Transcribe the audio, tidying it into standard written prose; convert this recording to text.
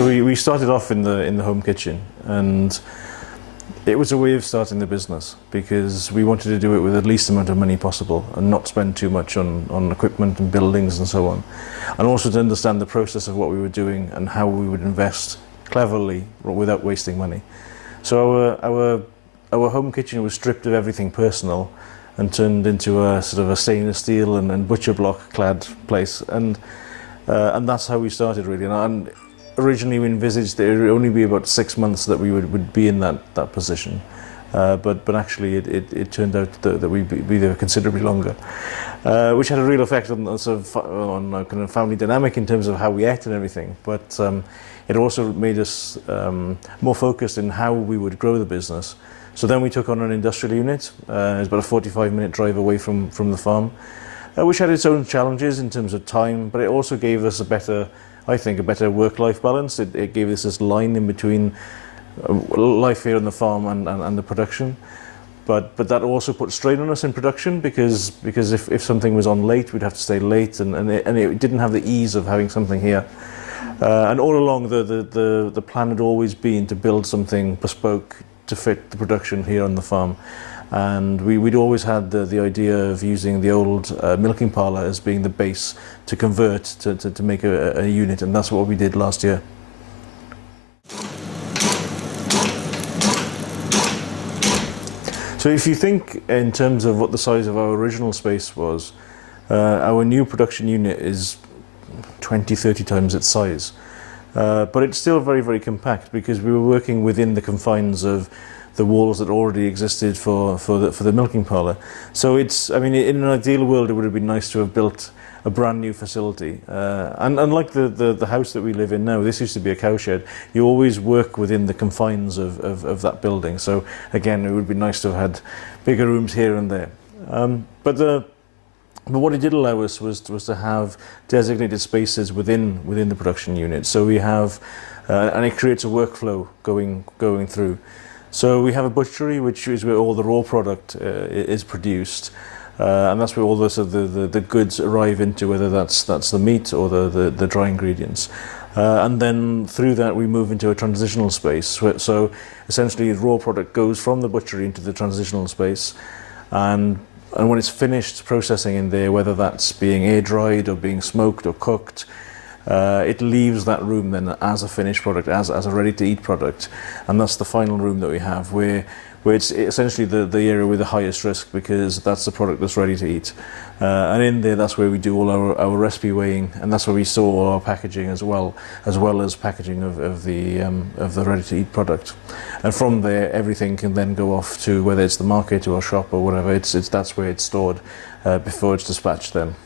So we started off in the home kitchen, and it was a way of starting the business because we wanted to do it with the least amount of money possible and not spend too much on equipment and buildings and so on, and also to understand the process of what we were doing and how we would invest cleverly without wasting money. So our home kitchen was stripped of everything personal and turned into a sort of a stainless steel and butcher block clad place, and that's how we started really. And originally we envisaged that it would only be about 6 months that we would be in that position, but actually it turned out that we'd be there considerably longer, which had a real effect on on kind of family dynamic in terms of how we ate and everything. But it also made us more focused in how we would grow the business. So then we took on an industrial unit. It's about a 45-minute drive away from the farm, which had its own challenges in terms of time, but it also gave us a better work-life balance. It gave us this line in between life here on the farm and the production. But that also put strain on us in production because if something was on late, we'd have to stay late, and it didn't have the ease of having something here. And all along, the plan had always been to build something bespoke to fit the production here on the farm. And we'd always had the idea of using the old milking parlour as being the base to convert to make a unit, and that's what we did last year. So if you think in terms of what the size of our original space was, our new production unit is 20-30 times its size. But it's still very, very compact because we were working within the confines of the walls that already existed for the milking parlour. So I mean, in an ideal world, it would have been nice to have built a brand new facility. And unlike the house that we live in now, this used to be a cowshed. You always work within the confines of that building. So again, it would be nice to have had bigger rooms here and there. But what it did allow us was to have designated spaces within the production unit. So we have, and it creates a workflow going through. So we have a butchery, which is where all the raw product is produced, and that's where all the goods arrive into, whether that's the meat or the dry ingredients. And then through that we move into a transitional space. So essentially, the raw product goes from the butchery into the transitional space, and when it's finished processing in there, whether that's being air dried or being smoked or cooked, it leaves that room then as a finished product, as a ready to eat product. And that's the final room that we have, where it's essentially the area with the highest risk, because that's the product that's ready to eat. And in there, that's where we do all our recipe weighing, and that's where we store all our packaging as well as packaging of the ready to eat product. And from there, everything can then go off to whether it's the market or a shop or whatever. That's where it's stored before it's dispatched then.